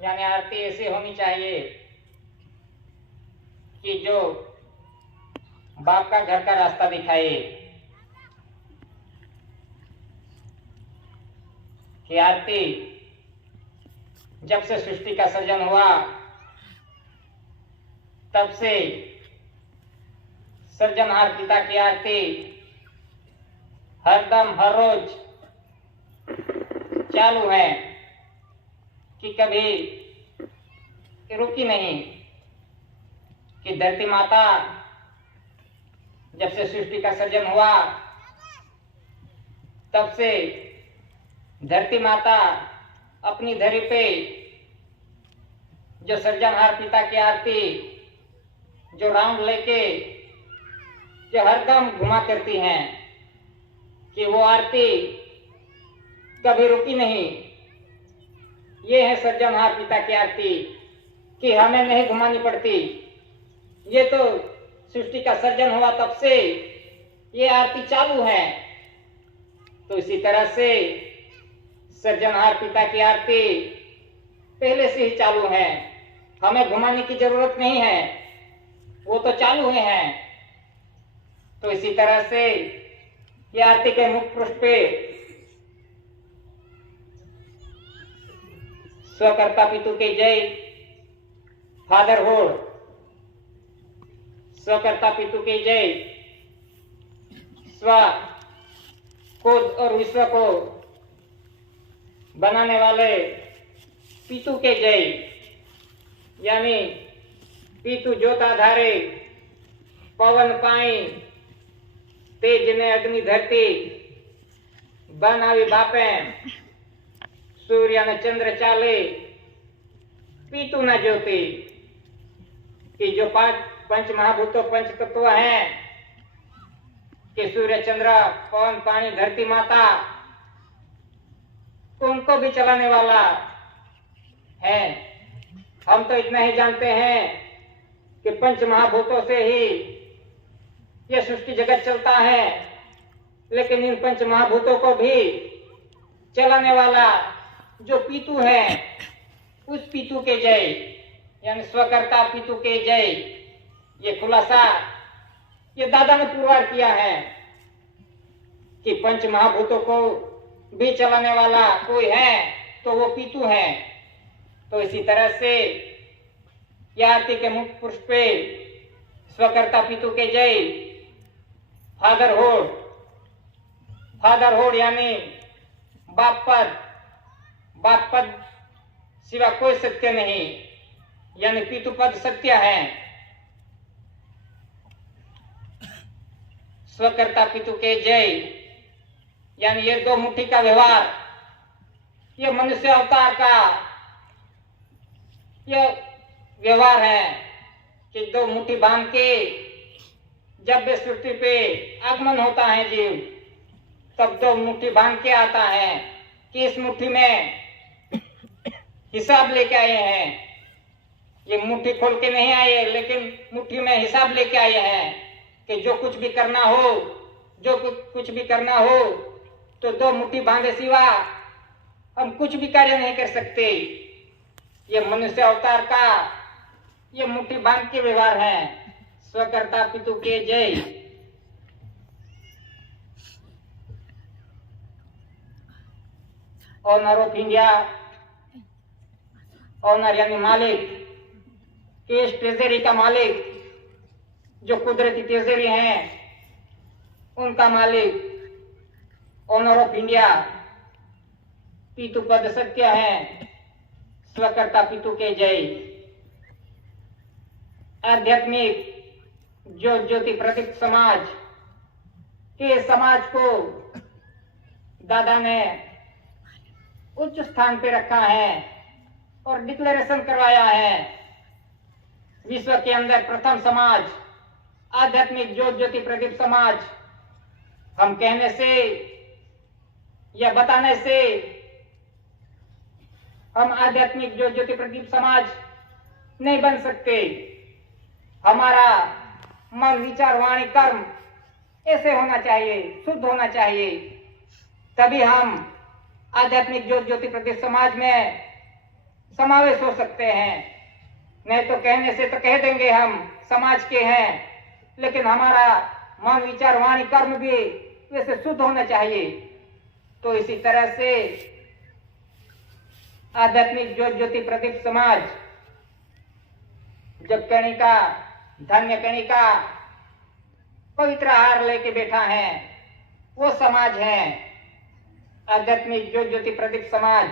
यानी आरती ऐसी होनी चाहिए कि जो बाप का घर का रास्ता दिखाए, कि आरती जब से सृष्टि का सृजन हुआ तब से सृजनहार पिता की आरती हरदम हर रोज चालू है, कि कभी रुकी नहीं। कि धरती माता जब से सृष्टि का सृजन हुआ तब से धरती माता अपनी धरी पे जो सृजनहार पिता की आरती जो राउंड लेके जो हरदम घुमा करती हैं, कि वो आरती कभी रुकी नहीं। ये है सृजनहार पिता की आरती, कि हमें नहीं घुमानी पड़ती। ये तो सृष्टि का सर्जन हुआ तब से ये आरती चालू है। तो इसी तरह से सृजनहार पिता की आरती पहले से ही चालू है, हमें घुमाने की जरूरत नहीं है, वो तो चालू ही है। तो इसी तरह से ये आरती के मुख पृष्ठ पे स्वकर्ता पितु के जय, फादरहुड, स्वकर्ता पितु के जय, स्व खुद और विश्व को बनाने वाले पितु के जय, यानी पितु ज्योता धारे, पवन पाई, तेज ने अग्नि धरती, बनावी बापे, सूर्य ने चंद्र चाले, पितु न ज्योति। कि जो पंच महाभूतों पंच तत्व हैं, कि सूर्य चंद्र पवन पानी धरती माता, उनको भी चलाने वाला है। हम तो इतना ही जानते हैं कि पंच महाभूतों से ही यह सृष्टि जगत चलता है, लेकिन इन पंच महाभूतों को भी चलाने वाला जो पितु है, उस पितु के जय, यानी स्वकर्ता पितु के जय। ये खुलासा ये दादा ने पुरवार किया है कि पंच महाभूतों को भी चलाने वाला कोई है तो वो पितु है। तो इसी तरह से यह आरती के मुख पुरुष पे स्वकर्ता पितु के जय, फादरहुड, फादरहुड यानी बाप पद, बाप पद सिवा कोई सत्य नहीं, यानी पितु पद सत्य है। स्वकर्ता पितु के जय, यानी ये दो मुट्ठी का व्यवहार, ये मनुष्य अवतार का यह व्यवहार है कि दो मुट्ठी बांध के जब भी सृष्टि पे आगमन होता है जीव, तब दो मुट्ठी बांध के आता है कि इस मुट्ठी में हिसाब लेके आए हैं। ये मुट्ठी खोल के नहीं आए, लेकिन मुट्ठी में हिसाब लेके आए हैं कि जो कुछ भी करना हो, जो कुछ भी करना हो, तो दो मुट्ठी बांधे सिवा हम कुछ भी कार्य नहीं कर सकते। ये मनुष्य अवतार का ये मुट्ठी बांध के व्यवहार है। स्वकर्ता पितु के जय। ऑनर ऑफ इंडिया, ऑनर यानी मालिक, कैश ट्रेजरी का मालिक, जो कुदरती ट्रेजरी हैं उनका मालिक, ऑनर ऑफ इंडिया, पितु पद सत्य है। स्वकर्ता पितु के जय। आध्यात्मिक जो ज्योति प्रदीप समाज के समाज को दादा ने उच्च स्थान पे रखा है और डिक्लेरेशन करवाया है। विश्व के अंदर प्रथम समाज आध्यात्मिक ज्योति प्रदीप समाज। हम कहने से या बताने से हम आध्यात्मिक ज्योति प्रदीप समाज नहीं बन सकते। हमारा मन, विचार, वाणी, कर्म ऐसे होना चाहिए, शुद्ध होना चाहिए, तभी हम आध्यात्मिक ज्योति प्रदीप समाज में समावेश हो सकते हैं। नहीं तो कहने से तो कह देंगे हम समाज के हैं, लेकिन हमारा मन, विचार, वाणी, कर्म भी वैसे शुद्ध होना चाहिए। तो इसी तरह से आध्यात्मिक ज्योत ज्योति प्रदीप समाज जब कणिका, धन्य कणिका पवित्र आहार लेके बैठा है, वो समाज है आध्यात्मिक ज्योत ज्योति प्रदीप समाज।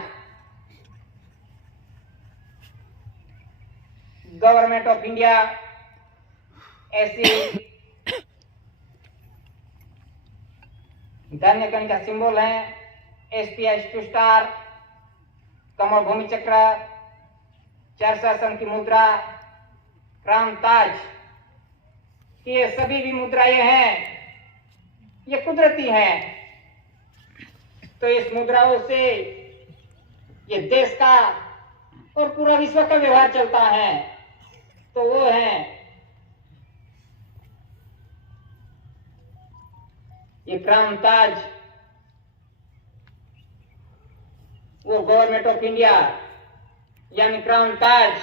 गवर्नमेंट ऑफ इंडिया ऐसी धन्य कणिका सिंबल है, SPI 2 स्टार, कमल भूमि चक्र, चरसासन की मुद्रा, क्राउन ताज, ये सभी भी मुद्राएं हैं, ये कुदरती हैं। तो इस मुद्राओं से ये देश का और पूरा विश्व का व्यवहार चलता है। तो वो है ये क्राउन ताज, वो गवर्नमेंट ऑफ इंडिया यानी क्राउन ताज,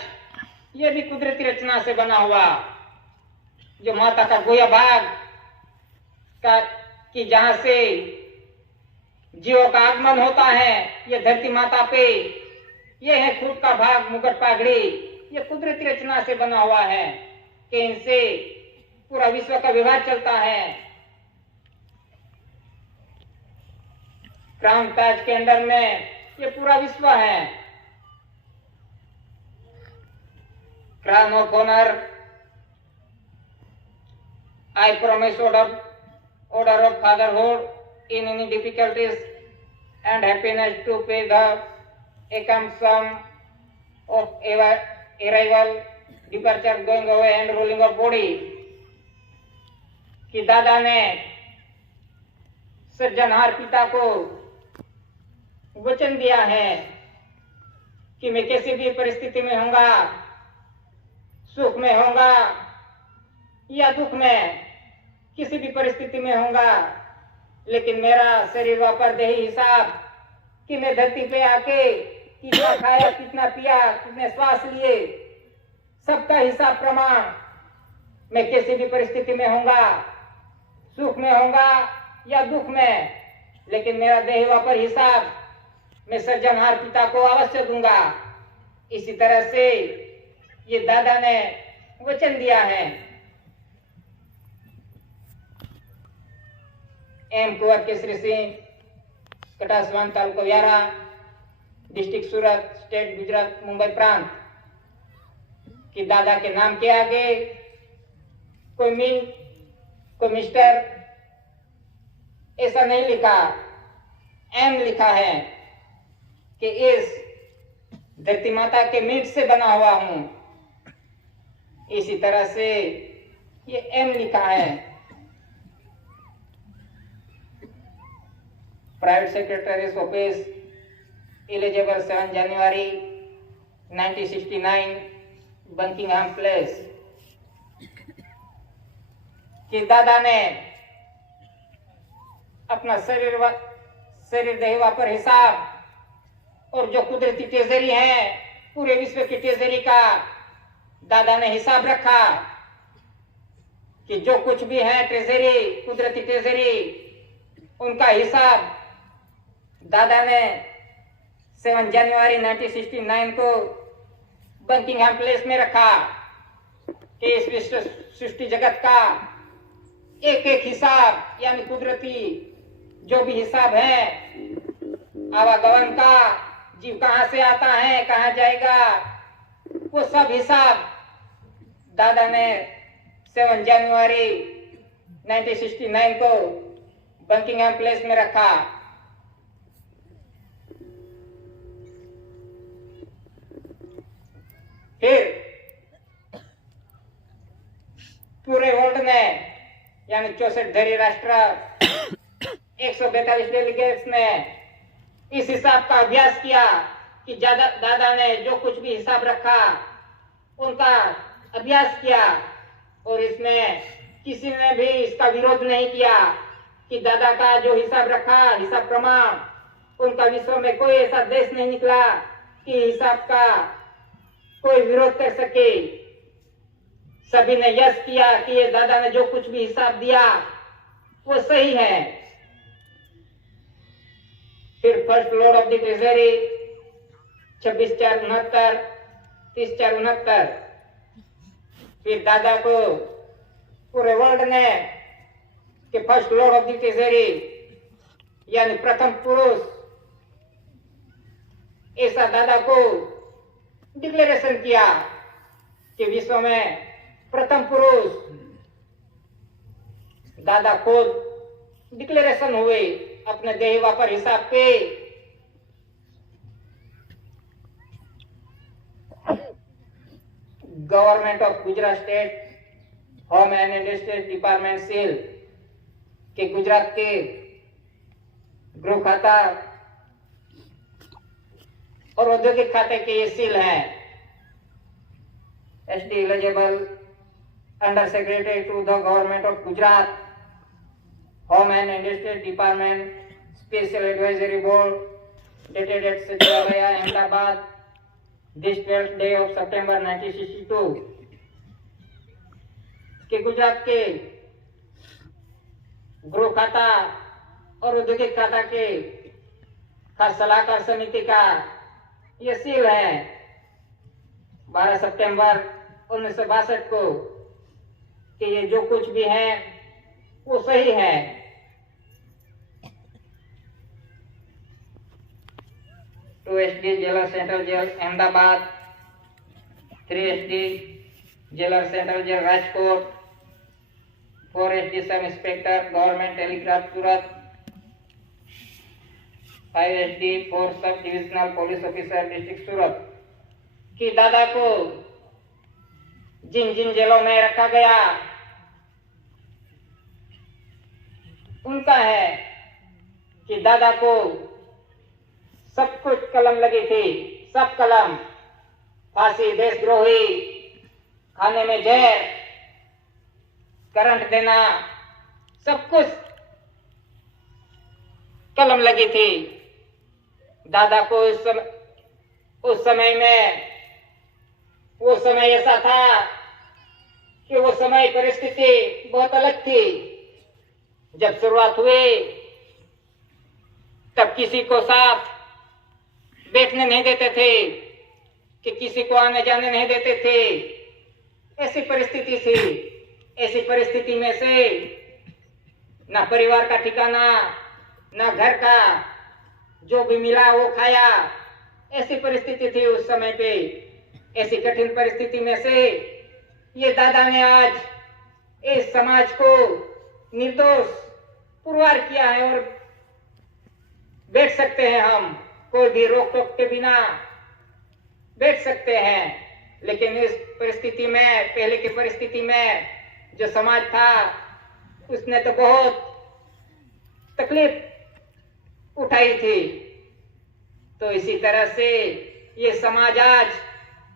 ये भी कुदरती रचना से बना हुआ, जो माता का गोया भाग का कि जहां से जीवों का आगमन होता है ये धरती माता पे, ये है खुद का भाग मुकुट पागड़ी, ये कुदरती रचना से बना हुआ है कि इनसे पूरा विश्व का व्यवहार चलता है। क्राउन ताज के अंदर में ये पूरा विश्व है। Crown of honour, I promise order of fatherhood in any difficulties and happiness to pay the account sum of arrival, departure, going away and rolling of body। कि दादा ने सृजनहार पिता को वचन दिया है कि मैं किसी भी परिस्थिति में होऊंगा, सुख में होऊंगा या दुख में, किसी भी परिस्थिति में होऊंगा, लेकिन मेरा शरीर वापर देही हिसाब कि मैं धरती पे आके कितना खाया, कितना पिया, कितने श्वास लिए, सबका हिसाब प्रमाण मैं किसी भी परिस्थिति में होऊंगा, सुख में होऊंगा या दुख में, लेकिन मेरा देही वापर हिसाब मैं सृजनहार पिता को अवश्य दूंगा। इसी तरह से ये दादा ने वचन दिया है। एम कुंवर केसरी सिंह, कटासवान तालुका व्यारा, डिस्ट्रिक्ट सूरत, स्टेट गुजरात, मुंबई प्रांत, कि दादा के नाम के आगे कोई मिल, कोई मिस्टर ऐसा नहीं लिखा, एम लिखा है कि इस धरती माता के मीट से बना हुआ हूं। इसी तरह से ये एम लिखा है। प्राइवेट सेक्रेटरीज ऑफिस, एलिजिबल 7 जनवरी 1969, बकिंघम प्लेस। कि दादा ने अपना शरीर देह वापर हिसाब और जो कुदरती ट्रेजरी है, पूरे विश्व की ट्रेजरी का दादा ने हिसाब रखा कि जो कुछ भी है ट्रेजरी, कुदरती ट्रेजरी, उनका हिसाब दादा ने 7 जनवरी 1969 को बकिंघम प्लेस में रखा कि इस विश्व सृष्टि जगत का एक एक हिसाब यानी कुदरती जो भी हिसाब है, आवागमन का, जीव कहां से आता है, कहां जाएगा, वो सब हिसाब दादा ने 7 जनवरी 1969 को बकिंघम प्लेस में रखा। फिर पूरे वर्ल्ड में यानी 64 धरी राष्ट्र 142 डेलीगेट्स ने इस हिसाब का अभ्यास किया कि दादा ने जो कुछ भी हिसाब रखा उनका अभ्यास किया, और इसमें किसी ने भी इसका विरोध नहीं किया कि दादा का जो हिसाब रखा, हिसाब प्रमाण, उनका विश्व में कोई ऐसा देश नहीं निकला कि हिसाब का कोई विरोध कर सके। सभी ने यस किया कि ये दादा ने जो कुछ भी हिसाब दिया वो सही है। फिर first Lord of the treasury 26/4/69, 30/4/69। फिर दादा को पूरे वर्ल्ड ने कि first Lord of the treasury यानी प्रथम पुरुष, ऐसा दादा को डिक्लेरेशन किया कि विश्व में प्रथम पुरुष दादा खुद डिक्लेरेशन हुए अपने देही वापर हिसाब पे। Government of Gujarat state home and industrial department seal के गुजरात के गृह खाता और औद्योगिक खाते के ये सील हैं। SD illegible under secretary to the government of Gujarat home and industrial department special advisory board dated at Sachivalaya Ahmedabad this 12th day of September 1962 कि गुजरात के गृह खाता और औद्योगिक खाता के खास सलाहकार समिति का ये सील है 12 सितंबर 1962 को कि ये जो कुछ भी है वो सही है। 2 SD jailer central jail Ahmedabad, 3 SD jailer central jail Rajkot, 4 SD sub inspector government telegraph Surat, 5 SD 4 sub divisional police officer district Surat कि दादा को जिन जिन जेलों में रखा गया उनका है कि दादा को सब कुछ कलम लगी थी, सब कलम, फांसी, देशद्रोही, खाने में जहर, करंट देना, सब कुछ कलम लगी थी। दादा को उस समय में वो समय ऐसा था कि वो समय परिस्थिति बहुत अलग थी। जब शुरुआत हुई तब किसी को साथ बैठने नहीं देते थे कि किसी को आने जाने नहीं देते थे। ऐसी परिस्थिति थी। ऐसी परिस्थिति में से ना परिवार का ठिकाना, ना घर का, जो भी मिला वो खाया। ऐसी परिस्थिति थी उस समय पे। ऐसी कठिन परिस्थिति में से ये दादा ने आज इस समाज को निर्दोष पुरवार किया है और बैठ सकते हैं हम, कोई भी रोक टोक के बिना बैठ सकते हैं। लेकिन इस परिस्थिति में, पहले की परिस्थिति में जो समाज था उसने तो बहुत तकलीफ उठाई थी। तो इसी तरह से ये समाज आज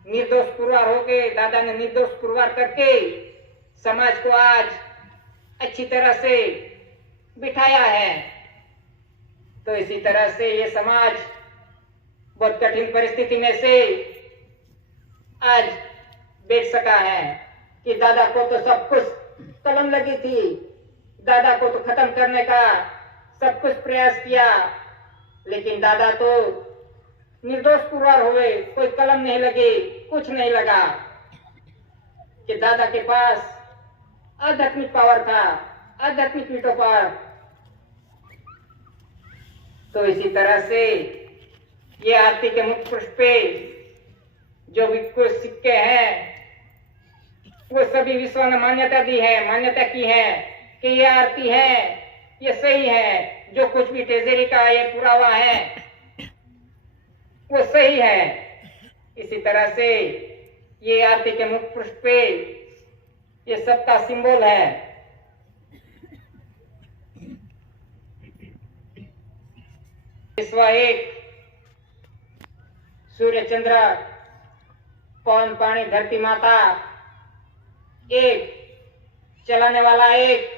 निर्दोष पुरवार हो गए। दादा ने निर्दोष पुरवार करके समाज को आज अच्छी तरह से बिठाया है। तो इसी तरह से ये समाज बहुत कठिन परिस्थिति में से आज बैठ सका है कि दादा को तो सब कुछ कलम लगी थी, दादा को तो खत्म करने का सब कुछ प्रयास किया, लेकिन दादा तो निर्दोष पुरवार हुए, कोई कलम नहीं लगी, कुछ नहीं लगा। कि दादा के पास आध्यात्मिक पावर था, आध्यात्मिक वीटो पावर। तो इसी तरह से ये आरती के मुख्य पृष्ठ पे जो भी कुछ सिक्के हैं वो सभी विश्व ने मान्यता दी है, मान्यता की है कि ये आरती है, ये सही है। जो कुछ भी ट्रेजरी का ये पुरावा है वो सही है। इसी तरह से ये आरती के मुख्य पृष्ठ पे ये सबका सिंबल है। विश्व एक, सूर्य चंद्र पवन पानी धरती माता एक, चलाने वाला एक,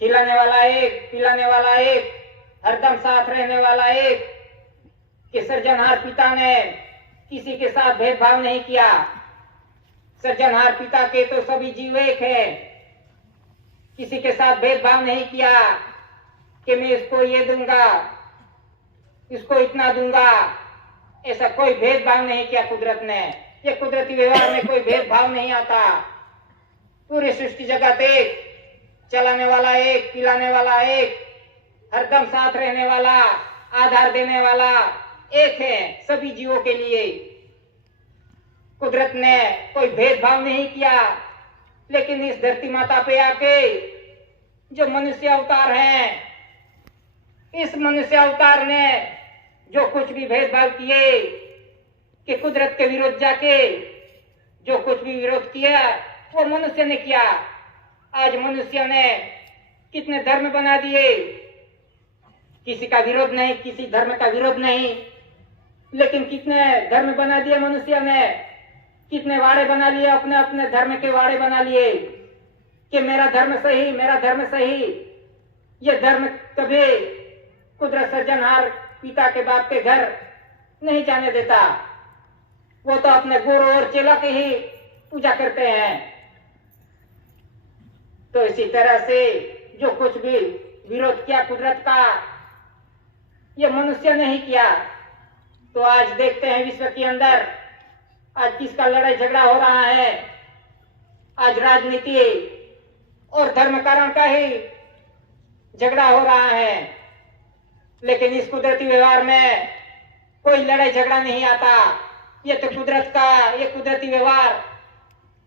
खिलाने वाला एक, पिलाने वाला एक, हरदम साथ रहने वाला एक, कि सृजनहार पिता ने किसी के साथ भेदभाव नहीं किया। सृजनहार पिता के तो सभी जीव एक है। किसी के साथ भेदभाव नहीं किया कि मैं इसको ये दूंगा, इसको इतना दूंगा। ऐसा कोई भेदभाव नहीं किया कुदरत ने। ये कुदरती व्यवहार में कोई भेदभाव नहीं आता। पूरी सृष्टि जगत एक, चलाने वाला एक, पिलाने वाला एक, हरदम साथ रहने वाला, आधार देने वाला एक है सभी जीवों के लिए। कुदरत ने कोई भेदभाव नहीं किया। लेकिन इस धरती माता पे आके जो मनुष्य अवतार हैं, इस मनुष्य अवतार ने जो कुछ भी भेदभाव किए, कि कुदरत के विरोध जाके जो कुछ भी विरोध किया वो मनुष्य ने किया। आज मनुष्य ने कितने धर्म बना दिए। किसी का विरोध नहीं, किसी धर्म का विरोध नहीं, लेकिन कितने धर्म बना दिए मनुष्य ने। कितने वाड़े बना लिए, अपने अपने धर्म के वाड़े बना लिए कि मेरा धर्म सही, मेरा धर्म सही। ये धर्म कभी कुदरत सृजनहार पिता के बाप के घर नहीं जाने देता। वो तो अपने गुरु और चेला की ही पूजा करते हैं। तो इसी तरह से जो कुछ भी विरोध किया कुदरत का, ये मनुष्य ने ही किया। तो आज देखते हैं विश्व के अंदर आज किसका लड़ाई झगड़ा हो रहा है। आज राजनीति और धर्म कारण का ही झगड़ा हो रहा है। लेकिन इस कुदरती व्यवहार में कोई लड़ाई झगड़ा नहीं आता। ये तो कुदरत का, ये कुदरती व्यवहार,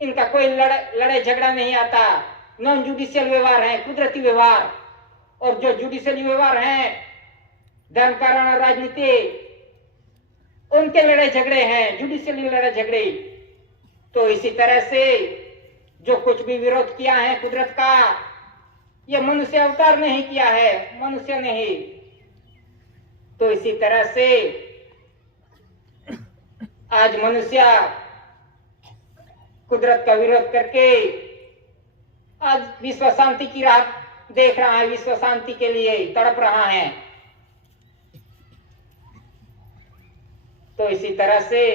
इनका कोई लड़ाई झगड़ा नहीं आता। नॉन जुडिशियल व्यवहार है कुदरती व्यवहार। और जो जुडिशियल व्यवहार है, धर्म कारण और राजनीति, उनके लड़ाई झगड़े हैं, जुडिशियल लड़ाई झगड़े। तो इसी तरह से जो कुछ भी विरोध किया है कुदरत का, ये मनुष्य अवतार ने ही किया है, मनुष्य ने ही। तो इसी तरह से आज मनुष्य कुदरत का विरोध करके आज विश्व शांति की राह देख रहा है, विश्व शांति के लिए तड़प रहा है। तो इसी तरह से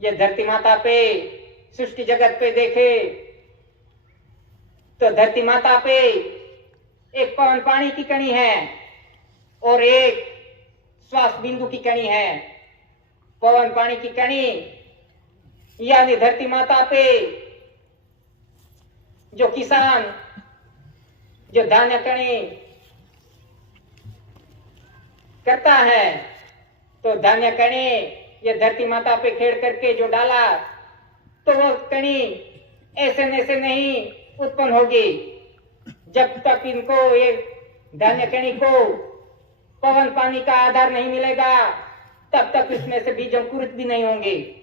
ये धरती माता पे, सृष्टि जगत पे देखे तो धरती माता पे एक पवन पानी की कणी है और एक श्वास बिंदु की कणी है। पवन पानी की कणी यानी धरती माता पे जो किसान जो धान्य कणी करता है, तो धान्य कणी ये धरती माता पे खेड़ करके जो डाला, तो वो कणी ऐसे नैसे नहीं उत्पन्न होगी। जब तक इनको ये धान्य कणी को पवन पानी का आधार नहीं मिलेगा, तब तक इसमें से बीज अंकुरित भी नहीं होंगे।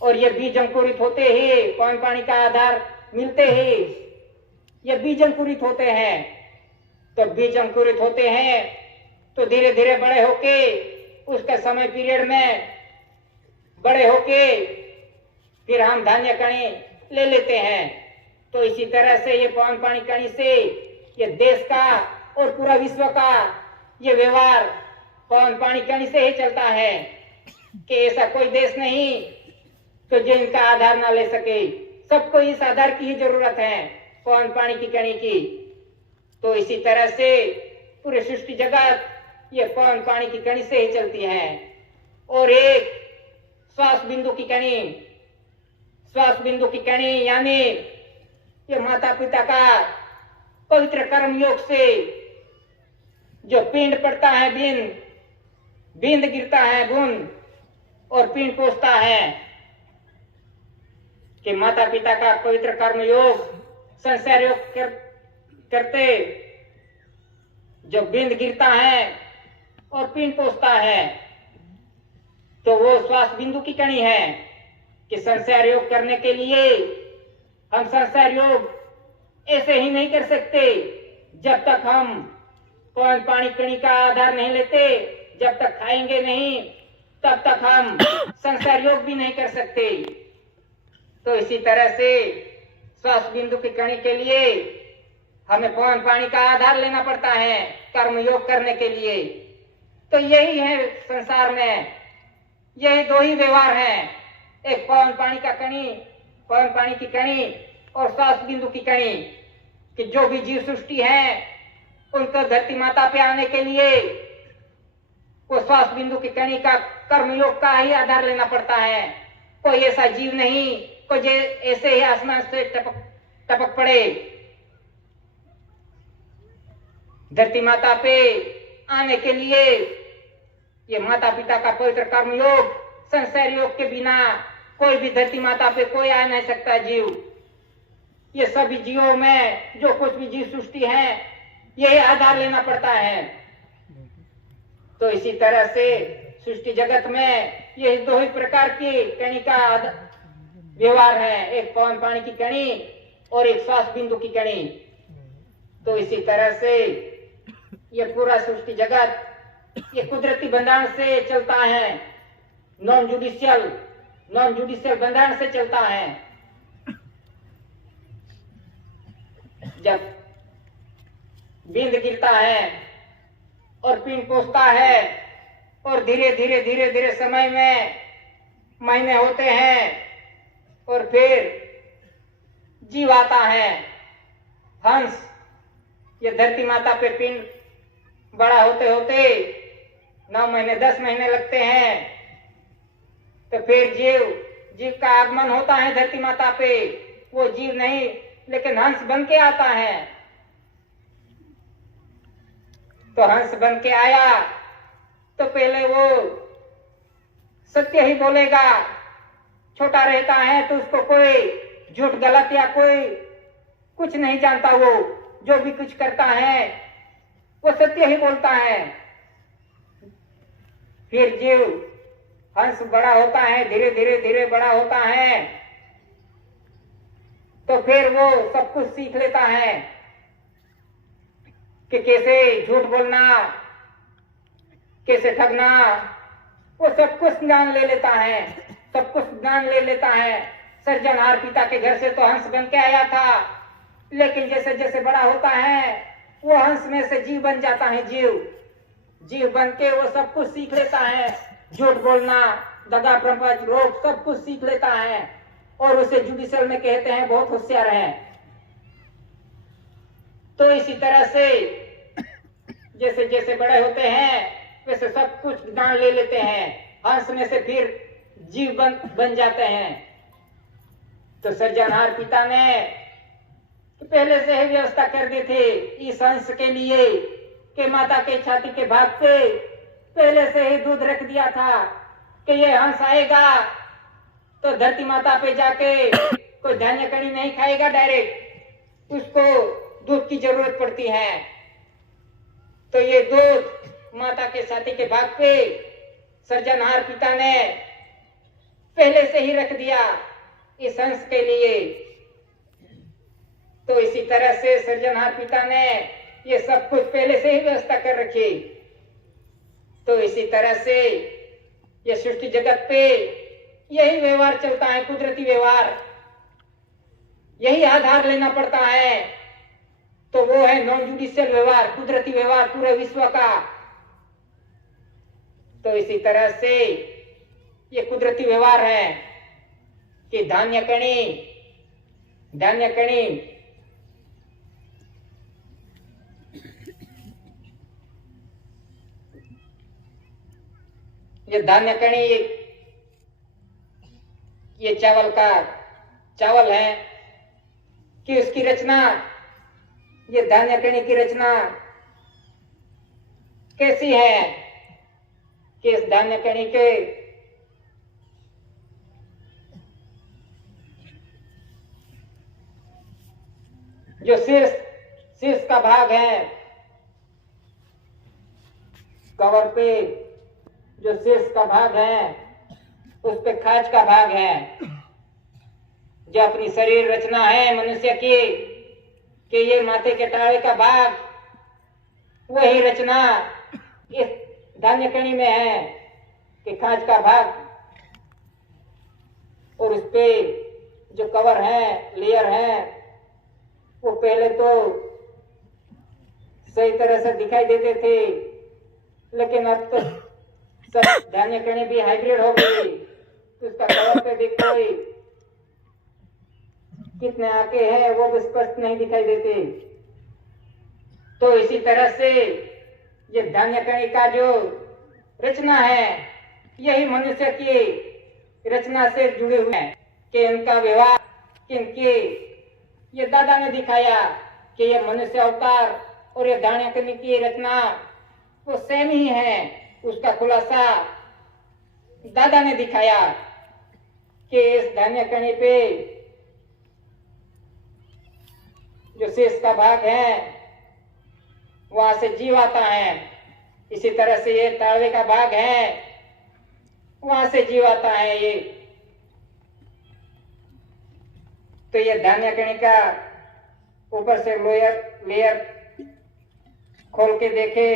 और ये बीज अंकुरित होते ही, पवन पानी का आधार मिलते ही ये बीज अंकुरित होते हैं। तो बीज अंकुरित होते हैं तो धीरे धीरे बड़े होके उसके समय पीरियड में बड़े होके फिर हम धान्य कणी ले लेते हैं। तो इसी तरह से ये पवन पानी कणी से ये देश का और पूरा विश्व का ये व्यवहार पवन पानी कणी से ही चलता है कि ऐसा कोई देश नहीं तो जो इनका आधार ना ले सके। सबको इस आधार की ही जरूरत है, पवन पानी की कणी की। तो इसी तरह से पूरे सृष्टि जगत ये पवन पानी की कणी से ही चलती है। और एक श्वास बिंदु की कणी, श्वास बिंदु की कणी यानी ये माता पिता का पवित्र कर्म योग से जो पिंड पड़ता है, बिंद गिरता है बूंद और पिंड पहुंचता है, कि माता पिता का पवित्र कर्म योग संसार योग करते जो बिंद गिरता है और पिंड पहुंचता है, तो वो श्वास बिंदु की कणी है। कि संसार योग करने के लिए हम संसार योग ऐसे ही नहीं कर सकते जब तक हम पवन पानी कणी का आधार नहीं लेते। जब तक खाएंगे नहीं तब तक हम संसार योग भी नहीं कर सकते। तो इसी तरह से श्वास बिंदु की कणी के लिए हमें पवन पानी का आधार लेना पड़ता है कर्म योग करने के लिए। तो यही है संसार में, यही दो ही व्यवहार हैं, एक पवन पानी का कणी, पवन पानी की कणी और श्वास बिंदु की कणी, कि जो भी जीव सृष्टि है उनको धरती माता पे आने के लिए वो श्वास बिंदु की कणी का कर्मयोग का ही आधार लेना पड़ता है। कोई ऐसा जीव नहीं कोई ऐसे ही आसमान से टपक पड़े। धरती माता पे आने के लिए ये माता पिता का पवित्र कर्मयोग, संसार योग के बिना कोई भी धरती माता पे कोई आ नहीं सकता जीव। ये सभी जीवों में जो कुछ भी जीव सृष्टि है यही आधार लेना पड़ता है। तो इसी तरह से सृष्टि जगत में ये दो ही प्रकार की कणी का व्यवहार है, एक पवन पानी की कणी और एक श्वास बिंदु की कणी। तो इसी तरह से ये पूरा सृष्टि जगत ये कुदरती बंधारण से चलता है, नॉन जुडिशियल बंधारण से चलता है। जब बिंद गिरता है और पिंड पहुंचता है और धीरे धीरे समय में महीने होते हैं और फिर जीव आता है, हंस। ये धरती माता पे पिंड बड़ा होते होते 9 महीने 10 महीने लगते हैं, तो फिर जीव का आगमन होता है धरती माता पे। वो जीव नहीं लेकिन हंस बन के आता है। तो हंस बन के आया तो पहले वो सत्य ही बोलेगा, छोटा रहता है तो उसको कोई झूठ गलत या कोई कुछ नहीं जानता, वो जो भी कुछ करता है वो सत्य ही बोलता है। फिर जीव हंस बड़ा होता है, धीरे धीरे बड़ा होता है, तो फिर वो सब कुछ सीख लेता है कि कैसे झूठ बोलना, कैसे ठगना, वो सब कुछ ज्ञान ले लेता है, सब कुछ ज्ञान ले लेता है। सृजनहार पिता के घर से तो हंस बन के आया था, लेकिन जैसे जैसे बड़ा होता है वो हंस में से जीव बन जाता है। जीव बन के वो सब कुछ सीख लेता है, झूठ बोलना, दगा प्रपंच रोग सब कुछ सीख लेता है, और उसे जुडिशियल में कहते हैं बहुत होशियार है। तो इसी तरह से जैसे जैसे बड़े होते हैं वैसे सब कुछ ज्ञान ले लेते हैं, हंस में से फिर जीव बन जाते हैं। तो सृजनहार पिता ने पहले से ही व्यवस्था कर दी थी इस हंस के लिए कि माता के छाती के भाग पे पहले से ही दूध रख दिया था कि ये हंस आएगा तो धरती माता पे जाके कोई धान्य कणी नहीं खाएगा डायरेक्ट, उसको दूध की जरूरत पड़ती है। तो ये दूध माता के छाती के भाग पे सृजनहार पिता ने पहले से ही रख दिया इस हंस के लिए। तो इसी तरह से सृजनहार पिता ने ये सब कुछ पहले से ही व्यवस्था कर रखी। तो इसी तरह से ये सृष्टि जगत पे यही व्यवहार चलता है, कुदरती व्यवहार, यही आधार लेना पड़ता है। तो वो है नॉन जुडिशियल व्यवहार, कुदरती व्यवहार पूरे विश्व का। तो इसी तरह से ये कुदरती व्यवहार है कि धान्य कणी ये धान्य कणी ये चावल है कि उसकी रचना, ये धान्य कणी की रचना कैसी है कि इस धान्य कणी के जो शीर्ष का भाग है, कवर पे जो शीर्ष का भाग है उस पे खाज का भाग है। जो अपनी शरीर रचना है मनुष्य की कि ये माथे के टावे का भाग, वही रचना इस धान्य कणी में है कि खाज का भाग, और उस पे जो कवर है, लेयर है, वो पहले तो सही तरह से दिखाई देते थे, लेकिन अब तो सब धान्य कणी भी हाइब्रिड हो गई, उसका कलर पे भी कोई कितने आके है वो भी स्पष्ट नहीं दिखाई देते। तो इसी तरह से ये धान्य कणी का जो रचना है यही मनुष्य की रचना से जुड़े हुए हैं कि इनका व्यवहार किनके ये दादा ने दिखाया कि ये मनुष्य अवतार और ये धान्य कणी की रचना वो सेम ही है। उसका खुलासा दादा ने दिखाया कि इस धान्य कणी पे जो शेष का भाग है वहां से जीव आता है, इसी तरह से ये तालवे का भाग है वहां से जीव आता है। ये तो ये धान्य कणी का ऊपर से लेयर खोल के देखे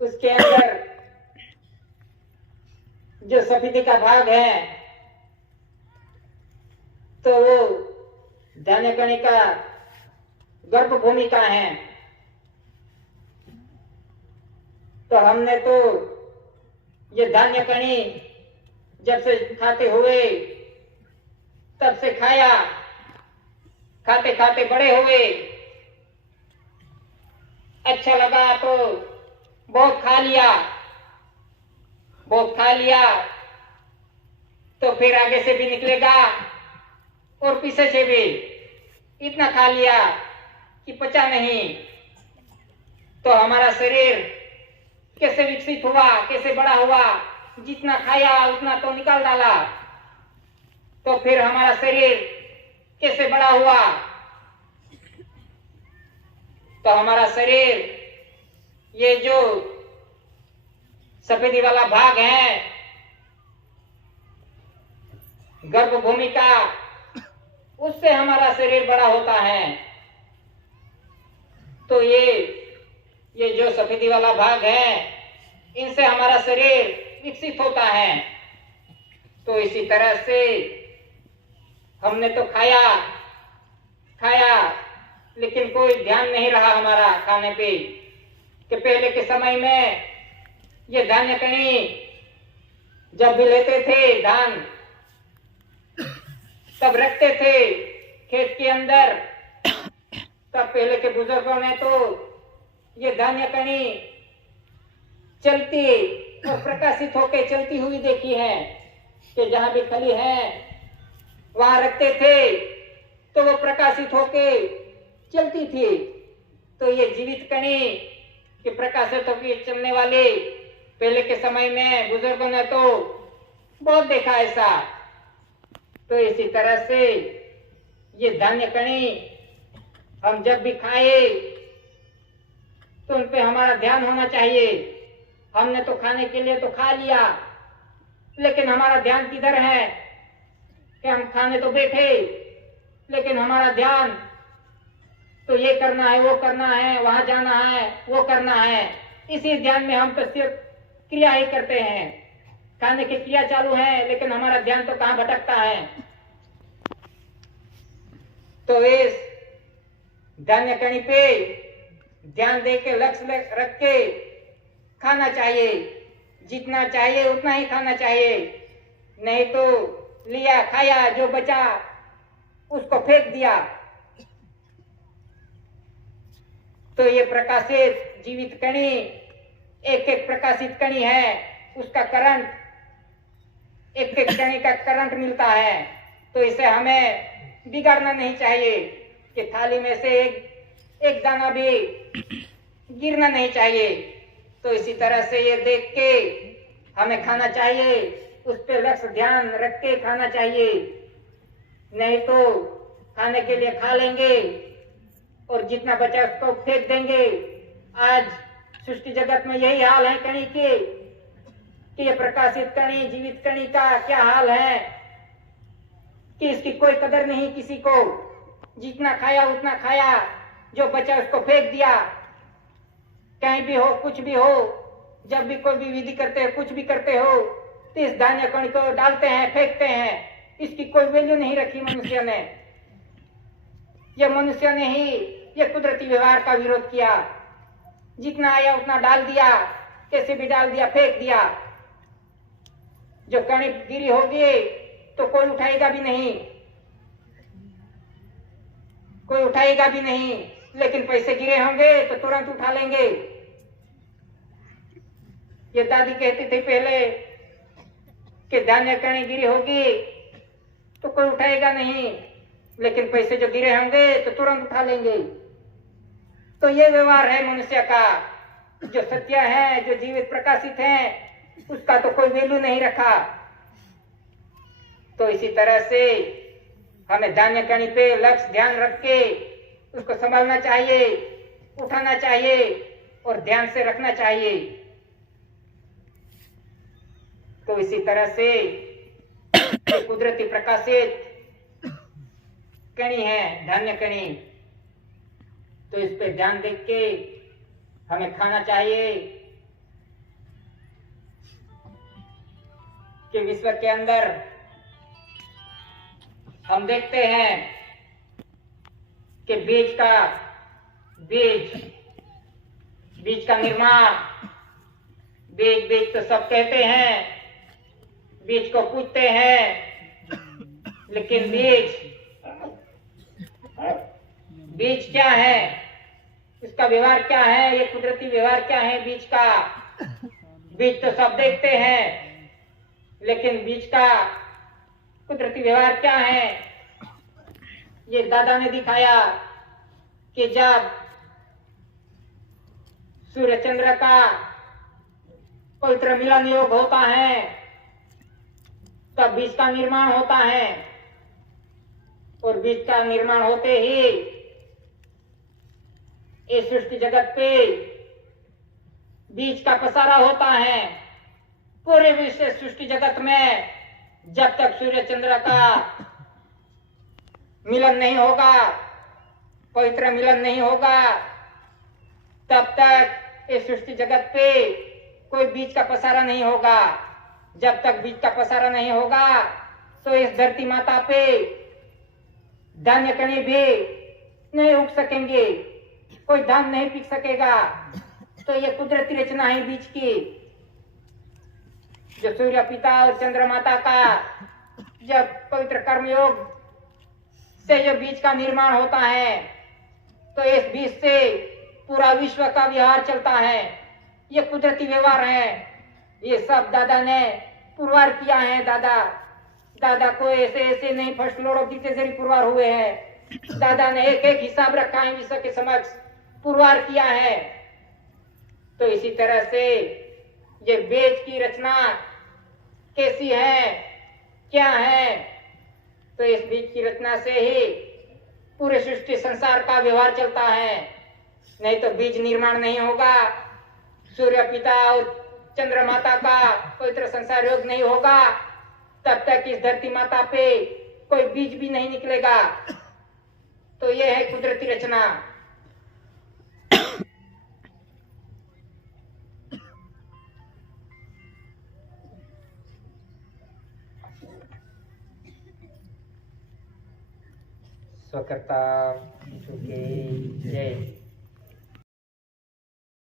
उसके अंदर जो सफेदी का भाग है तो वो धान्य कणी का गर्भ भूमिका है। तो हमने तो ये धान्य कणी जब से खाते हुए तब से खाया, खाते खाते बड़े हुए, अच्छा लगा तो बहुत खा लिया, बहुत खा लिया तो फिर आगे से भी निकलेगा और पीछे से भी इतना खा लिया कि पचा नहीं। तो हमारा शरीर कैसे विकसित हुआ, कैसे बड़ा हुआ, जितना खाया उतना तो निकाल डाला। तो फिर हमारा शरीर कैसे बड़ा हुआ, तो हमारा शरीर ये जो सफेदी वाला भाग है गर्भ भूमि का, उससे हमारा शरीर बड़ा होता है। तो ये जो सफेदी वाला भाग है इनसे हमारा शरीर विकसित होता है। तो इसी तरह से हमने तो खाया लेकिन कोई ध्यान नहीं रहा हमारा खाने पे कि पहले के समय में ये धान्य कणी जब भी लेते थे धान तब रखते थे खेत के अंदर। तब पहले के बुजुर्गों ने तो ये धान्य कणी चलती और प्रकाशित होकर चलती हुई देखी है कि जहां भी खली है वहां रखते थे तो वो प्रकाशित होकर चलती थी। तो ये जीवित कणी के प्रकाशित होकर चलने वाले पहले के समय में बुजुर्गों ने तो बहुत देखा ऐसा। तो इसी तरह से ये धान्य कणी हम जब भी खाए तो उन पे हमारा ध्यान होना चाहिए। हमने तो खाने के लिए तो खा लिया लेकिन हमारा ध्यान किधर है कि हम खाने तो बैठे लेकिन हमारा ध्यान तो ये करना है, वो करना है, वहां जाना है, वो करना है। इसी ध्यान में हम तो सिर्फ क्रिया ही करते हैं, खाने की क्रिया चालू है लेकिन हमारा ध्यान तो कहां भटकता है। तो इस धान्य कणी पे ध्यान दे के लक्ष्य रख के खाना चाहिए, जितना चाहिए उतना ही खाना चाहिए। नहीं तो लिया खाया, जो बचा उसको फेंक दिया। तो ये प्रकाशित जीवित कणी एक एक प्रकाशित कणी है, उसका करंट एक एक कणी का करंट मिलता है। तो इसे हमें बिगाड़ना नहीं चाहिए कि थाली में से एक दाना भी गिरना नहीं चाहिए। तो इसी तरह से ये देख के हमें खाना चाहिए, उस पे लक्ष्य ध्यान रख के खाना चाहिए। नहीं तो खाने के लिए खा लेंगे और जितना बचा उसको फेंक देंगे। आज सृष्टि जगत में यही हाल है कणी के कि ये प्रकाशित कणी जीवित कणी का क्या हाल है कि इसकी कोई कदर नहीं किसी को। जितना खाया उतना खाया, जो बचा उसको फेंक दिया। कहीं भी हो, कुछ भी हो, जब भी कोई भी विधि करते हो, कुछ भी करते हो तो इस धान्य कण को डालते हैं, फेंकते हैं। इसकी कोई वैल्यू नहीं रखी मनुष्य ने। यह मनुष्य ने ही यह कुदरती व्यवहार का विरोध किया। जितना आया उतना डाल दिया, कैसे भी डाल दिया, फेंक दिया। जो कणी गिरी होगी तो कोई उठाएगा भी नहीं, कोई उठाएगा भी नहीं, लेकिन पैसे गिरे होंगे तो तुरंत उठा लेंगे। ये दादी कहती थी पहले कि धान्य कणी गिरी होगी तो कोई उठाएगा नहीं, लेकिन पैसे जो गिरे होंगे तो तुरंत उठा लेंगे। तो ये व्यवहार है मनुष्य का। जो सत्य है, जो जीवित प्रकाशित है, उसका तो कोई वैल्यू नहीं रखा। तो इसी तरह से हमें धान्य कणी पे लक्ष्य ध्यान रख के उसको संभालना चाहिए, उठाना चाहिए और ध्यान से रखना चाहिए। तो इसी तरह से कुदरती प्रकाशित कणी है धान्य कणी, तो इस पे ध्यान देख के हमें खाना चाहिए कि विश्व के अंदर हम देखते हैं कि बीज का निर्माण, बीज तो सब कहते हैं, बीज को पूजते हैं, लेकिन बीज क्या है, इसका व्यवहार क्या है, ये कुदरती व्यवहार क्या है बीज का। बीज तो सब देखते हैं, लेकिन बीज का कुदरती व्यवहार क्या है, ये दादा ने दिखाया कि जब सूर्य चंद्र का पवित्र मिलन योग होता है तब बीज का निर्माण होता है, और बीज का निर्माण होते ही इस सृष्टि जगत पे बीज का पसारा होता है। पूरे विश्व सृष्टि जगत में जब तक सूर्य चंद्र का मिलन नहीं होगा, पवित्र मिलन नहीं होगा, तब तक इस सृष्टि जगत पे कोई बीज का पसारा नहीं होगा। जब तक बीज का पसारा नहीं होगा तो इस धरती माता पे धान्य कणी भी नहीं उग सकेंगे, कोई धान नहीं पीक सकेगा। तो ये कुदरती रचना है बीज की। जो सूर्य पिता और चंद्र माता का जब पवित्र कर्मयोग से जो बीज का निर्माण होता है तो इस बीज से पूरा विश्व का व्यवहार चलता है। ये कुदरती व्यवहार है। ये सब दादा ने पुरवार किया है। दादा को ऐसे नहीं फर्स्ट लॉर्ड ऑफ डिक्टेटरी पुरवार हुए हैं। दादा ने एक एक हिसाब रखा है, विश्व के समक्ष पुरवार किया है। तो इसी तरह से ये बीज की रचना कैसी है, क्या है, तो इस बीज की रचना से ही पूरे सृष्टि संसार का व्यवहार चलता है। नहीं तो बीज निर्माण नहीं होगा, सूर्य पिता और चंद्र माता का पवित्र संसार योग नहीं होगा, तब तक इस धरती माता पे कोई बीज भी नहीं निकलेगा। तो ये है कुदरती रचना। स्वकर्ता जय।